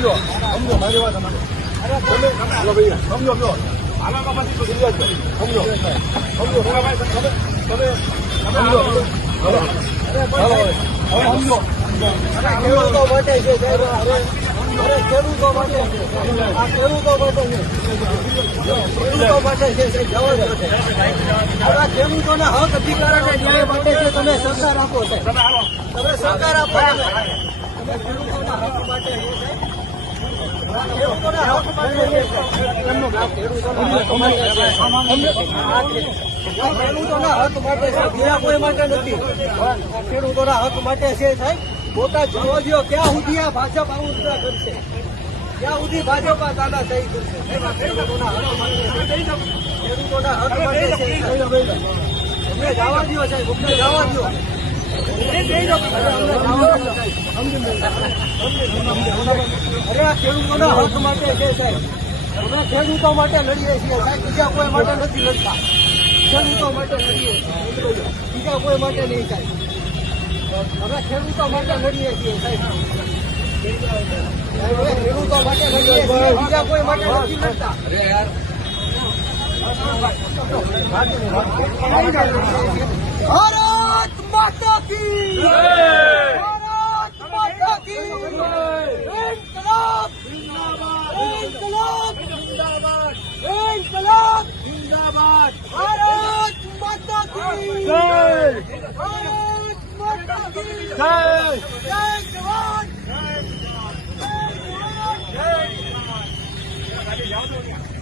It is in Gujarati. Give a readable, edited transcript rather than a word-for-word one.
સમજો સમજો મારી વાત સમજો. સમજો ભૈયા સમજો સમજો આમાં પછી સમજો સમજો તમે સમજો સમજો ખેડૂતો માટે છે ખેડૂતો માટે આ ખેડૂતો માટે ખેડૂતો માટે છે જવા દો છે. આ ખેડૂતોના હક અધિકાર અને ન્યાય માટે છે. તમે સરકાર આપો છે. તમે સરકાર આપો તમે ખેડૂતોના હક માટે ખેડૂતોના હક માટે ખેડૂતોના હક માટે છે. બીજા કોઈ માટે નથી. ખેડૂતોના હક માટે છે સાહેબ. મોટા જોવા દો ક્યાં સુધી આ ભાજપ આવું કરશે, ક્યાં સુધી ભાજપ આ દાદાશાહી કરશે. ખેડૂતોના હક માટે ખેડૂતોના હક માટે છે. અમને જવા દો સાહેબ, અમને જવા દો. અરે આ ખેડૂતોના હક માટે છે સાહેબ. અમે ખેડૂતો માટે લડીએ છીએ સાહેબ, બીજા કોઈ માટે નથી લડતા. ખેડૂતો માટે લડીએ છીએ, બીજા કોઈ માટે નહીં સાહેબ. અમે ખેડૂતો માટે લડીએ છીએ સાહેબ. ખેડૂતો માટે લડીએ છીએ, બીજા કોઈ માટે નથી લડતા. ભારત માતા કી ભારત માતા કી ઇન્કલાબ ઇન્કલાબ જિંદાબાદ ઇન્કલાબ જિંદાબાદ. ભારત માતા કી ભારત માતા કી જય જવાન જય જવાન જય જવાન.